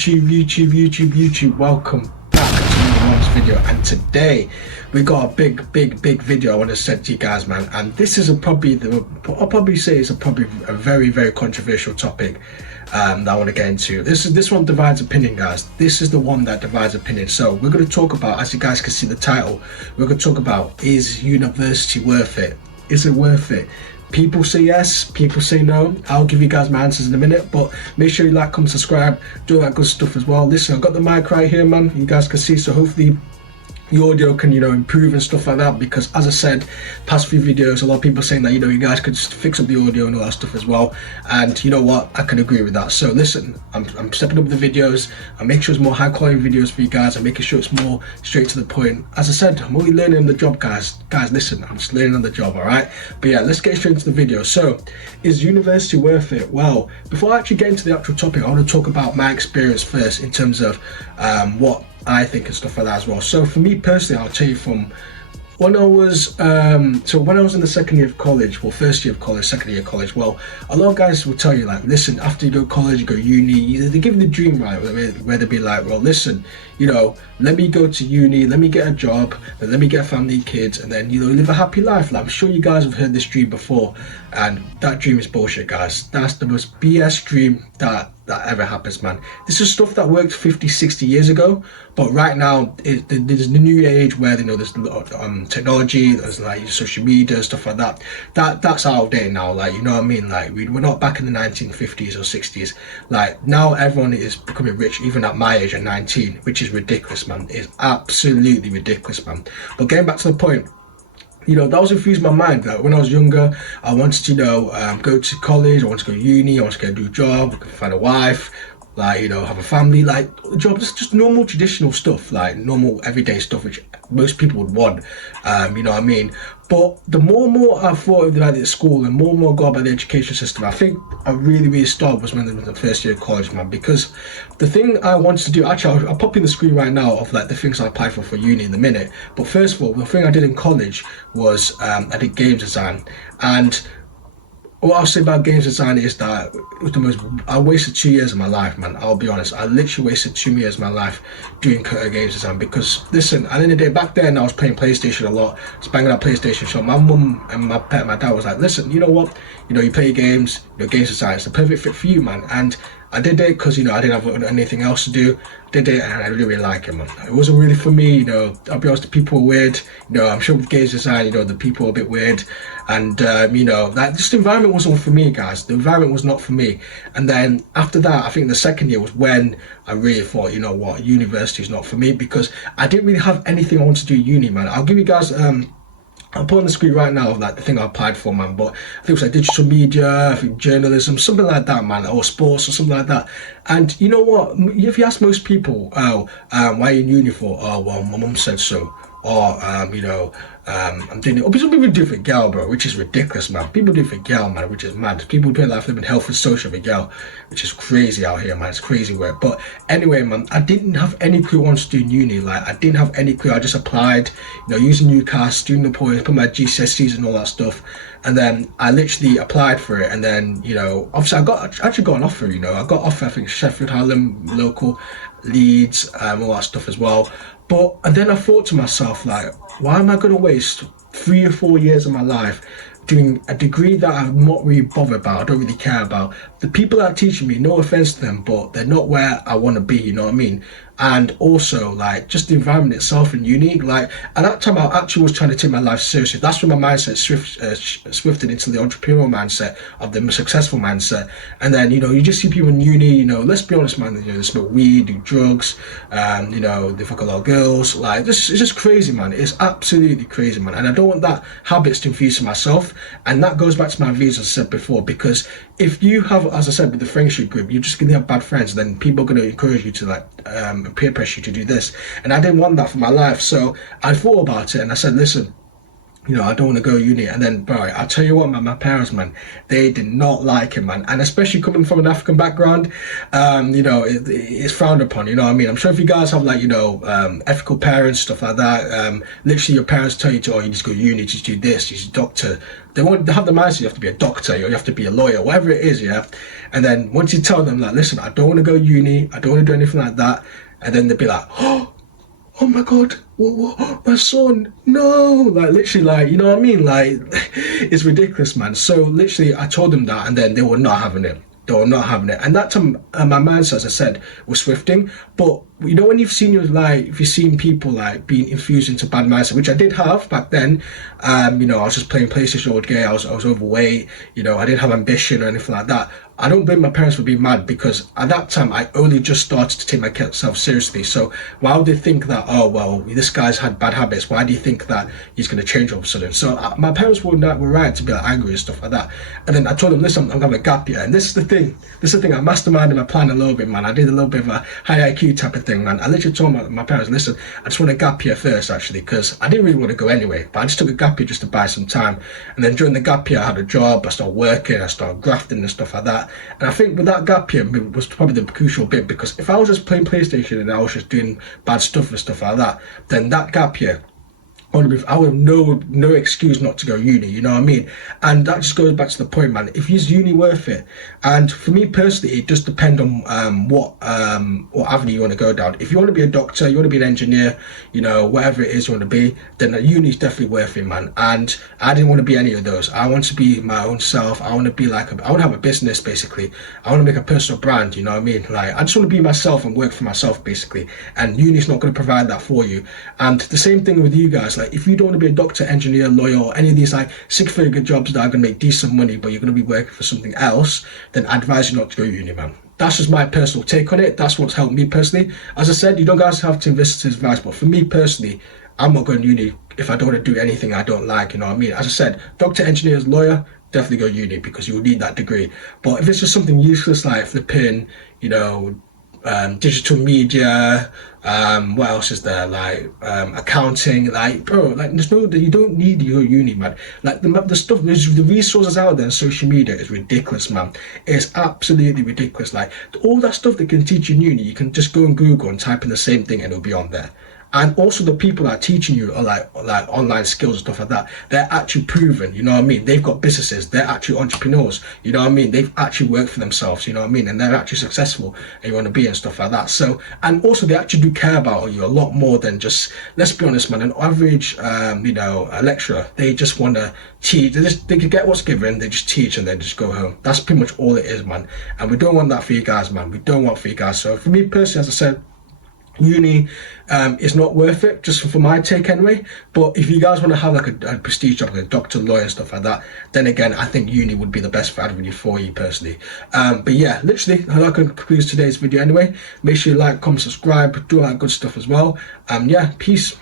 YouTube, welcome back to another video. And today we got a big video I want to send to you guys, man. And this is I'll probably say it's probably a very controversial topic that I want to get into. This one divides opinion, guys. This is the one that divides opinion. So we're going to talk about, as you guys can see the title, we're going to talk about, is university worth it? Is it worth it? People say yes, people say no. I'll give you guys my answers in a minute, but make sure you like, comment, subscribe, do that good stuff as well. Listen, I've got the mic right here, man. You guys can see, so hopefully the audio can, improve and stuff like that, because as I said, past few videos, a lot of people saying that, you guys could just fix up the audio and all that stuff as well. And you know what, I can agree with that. So listen, I'm stepping up the videos. I make sure it's more high quality videos for you guys. I'm making sure it's more straight to the point. As I said, I'm only learning on the job, guys. Listen, I'm just learning on the job, all right? But yeah, let's get straight into the video. So, is university worth it? Well, before I actually get into the actual topic, I want to talk about my experience first in terms of what I think and stuff like that as well. So for me personally, I'll tell you from when I was when I was in the second year of college, well, first year of college, second year of college, well, a lot of guys will tell you, like, listen, after you go college, you go uni, they give you the dream, right, where they'll be like, well, listen, let me go to uni, let me get a job, and let me get a family, kids, and then live a happy life. Like, I'm sure you guys have heard this dream before, and that dream is bullshit, guys. That's the most BS dream that ever happens, man. This is stuff that worked 50-60 years ago, but right now there's the new age where there's a lot of technology, there's like social media, stuff like that. That's out of date now, like, you know what I mean? Like, we're not back in the 1950s or 60s. Like, now everyone is becoming rich, even at my age at 19, which is ridiculous, man. It's absolutely ridiculous, man. But getting back to the point, that was infused my mind. Like, when I was younger, I wanted to, go to college, I wanted to go to uni, I wanted to get a new job, find a wife, like, have a family, like, job, just normal traditional stuff, like normal everyday stuff, which most people would want, you know what I mean? But the more and more I thought about it at school, and more I got about the education system, I think I really started was when I was in the first year of college, man. Because the thing I wanted to do, actually, I'll pop in the screen right now of like the things I applied for uni in a minute. But first of all, the thing I did in college was I did games design. And what I'll say about games design is that it was I wasted 2 years of my life, man. I'll be honest. I literally wasted 2 years of my life doing games design, because listen, at the end of the day, back then I was playing PlayStation a lot. I was banging that PlayStation shop. My mum and my dad was like, listen, you know what? You play games, games design, it's the perfect fit for you, man. And I did it because, I didn't have anything else to do. Did it, and I really like it, man. It wasn't really for me, I'll be honest, the people were weird. I'm sure with games design, the people are a bit weird. And, that just environment wasn't for me, guys. The environment was not for me. And then after that, I think the second year was when I really thought, you know what, university is not for me, because I didn't really have anything I wanted to do at uni, man. I'll give you guys, I'll put on the screen right now, like, the thing I applied for, man. But I think it was like digital media, I think journalism, something like that, man, or sports or something like that. And you know what? If you ask most people, why are you in uni for? Oh, well, my mum said so. Or, I'm doing it. Or some people do it for girl, bro, which is ridiculous, man. People do it for girl, man, which is mad. People do it like living health and social for girl, which is crazy out here, man. It's crazy work. But anyway, man, I didn't have any clue what I wanted to do in uni. Like, I didn't have any clue. I just applied, using UCAS, doing the points, put my GCSEs and all that stuff. And then I literally applied for it. And then, obviously I actually got an offer, I got offer, I think Sheffield, Hallam, local, Leeds, all that stuff as well. And then I thought to myself, like, why am I going to waste 3 or 4 years of my life doing a degree that I'm not really bothered about, I don't really care about? The people that are teaching me, no offense to them, but they're not where I want to be, you know what I mean? And also, like, just the environment itself in uni, like, at that time I actually was trying to take my life seriously. That's when my mindset swifted into the entrepreneurial mindset, of the successful mindset. And then, you just see people in uni, let's be honest, man, they smoke weed, do drugs, they fuck a lot of girls. Like, it's just crazy, man. It's absolutely crazy, man. And I don't want that habits to infuse to myself. And that goes back to my views, as I said before, because if you have, as I said, with the friendship group, you're just going to have bad friends, then people are going to encourage you to, like, peer pressure you to do this. And I didn't want that for my life. So I thought about it and I said, listen, you know, I don't want to go uni. And then, bro, I'll tell you what, man, my parents, man, they did not like it, man. And especially coming from an African background, you know, it's frowned upon, you know what I mean? I'm sure if you guys have, like, you know, ethical parents, stuff like that, literally your parents tell you to, oh, you just go uni, just do this, just a doctor. They won't have the mindset you have to be a doctor, or you have to be a lawyer, whatever it is, yeah? And then once you tell them, like, listen, I don't want to go uni, I don't want to do anything like that, and then they'll be like, oh my god, my son, no, like literally, like, you know what I mean, like it's ridiculous, man. So literally I told them that, and then they were not having it. They were not having it. And that time my mindset, as I said, was swifting. But you know, when you've seen your, like, if you've seen people like being infused into bad mindset, which I did have back then, you know, I was just playing PlayStation all day, I was overweight, you know, I didn't have ambition or anything like that. I don't blame my parents for being mad, because at that time I only just started to take myself seriously. So why would they think that, oh well, this guy's had bad habits, why do you think that he's going to change all of a sudden? So my parents were right to be like angry and stuff like that. And then I told them, listen, I'm having a gap year. And this is the thing, I masterminded my plan a little bit, man. I did a little bit of a high IQ type of thing, man. I literally told my parents, listen, I just want a gap year first, actually, because I didn't really want to go anyway, but I just took a gap year just to buy some time. And then during the gap year I had a job, I started working, I started grafting and stuff like that. And I think with that gap year was probably the crucial bit, because if I was just playing PlayStation and I was just doing bad stuff and stuff like that, then that gap year, I would have no excuse not to go uni, you know what I mean? And that just goes back to the point, man. If is uni worth it? And for me personally, it does depend on what avenue you want to go down. If you want to be a doctor, you want to be an engineer, you know, whatever it is you want to be, then uni is definitely worth it, man. And I didn't want to be any of those. I want to be my own self. I want to be like, I want to have a business, basically. I want to make a personal brand, you know what I mean? Like, I just want to be myself and work for myself, basically. And uni's not going to provide that for you. And the same thing with you guys. Like, if you don't want to be a doctor, engineer, lawyer, or any of these like six-figure jobs that are going to make decent money, but you're going to be working for something else, then I advise you not to go to uni, man. That's just my personal take on it. That's what's helped me personally. As I said, you don't guys have to invest his advice, but for me personally, I'm not going to uni if I don't want to do anything I don't like, you know what I mean? As I said, doctor, engineers, lawyer, definitely go uni, because you will need that degree. But if it's just something useless like flipping, you know, digital media, what else is there, like accounting, like, bro, like, there's no, you don't need your uni, man. Like the stuff, the resources out there on social media is ridiculous, man. It's absolutely ridiculous. Like, all that stuff that can teach you in uni, you can just go on Google and type in the same thing and it'll be on there. And also the people that are teaching you are like online skills and stuff like that. They're actually proven, you know what I mean? They've got businesses, they're actually entrepreneurs, you know what I mean? They've actually worked for themselves, you know what I mean? And they're actually successful and you want to be and stuff like that. So, and also they actually do care about you a lot more than just, let's be honest, man, an average, you know, a lecturer, they just want to teach, they can get what's given, they just teach and then just go home. That's pretty much all it is, man. And we don't want that for you guys, man. We don't want for you guys. So for me personally, as I said, uni is not worth it, just for my take anyway. But if you guys want to have like a prestige job, like a doctor, lawyer, stuff like that, then again, I think uni would be the best avenue for you personally. But yeah, literally, that concludes today's video anyway. Make sure you like, comment, subscribe, do all that good stuff as well. Yeah, peace.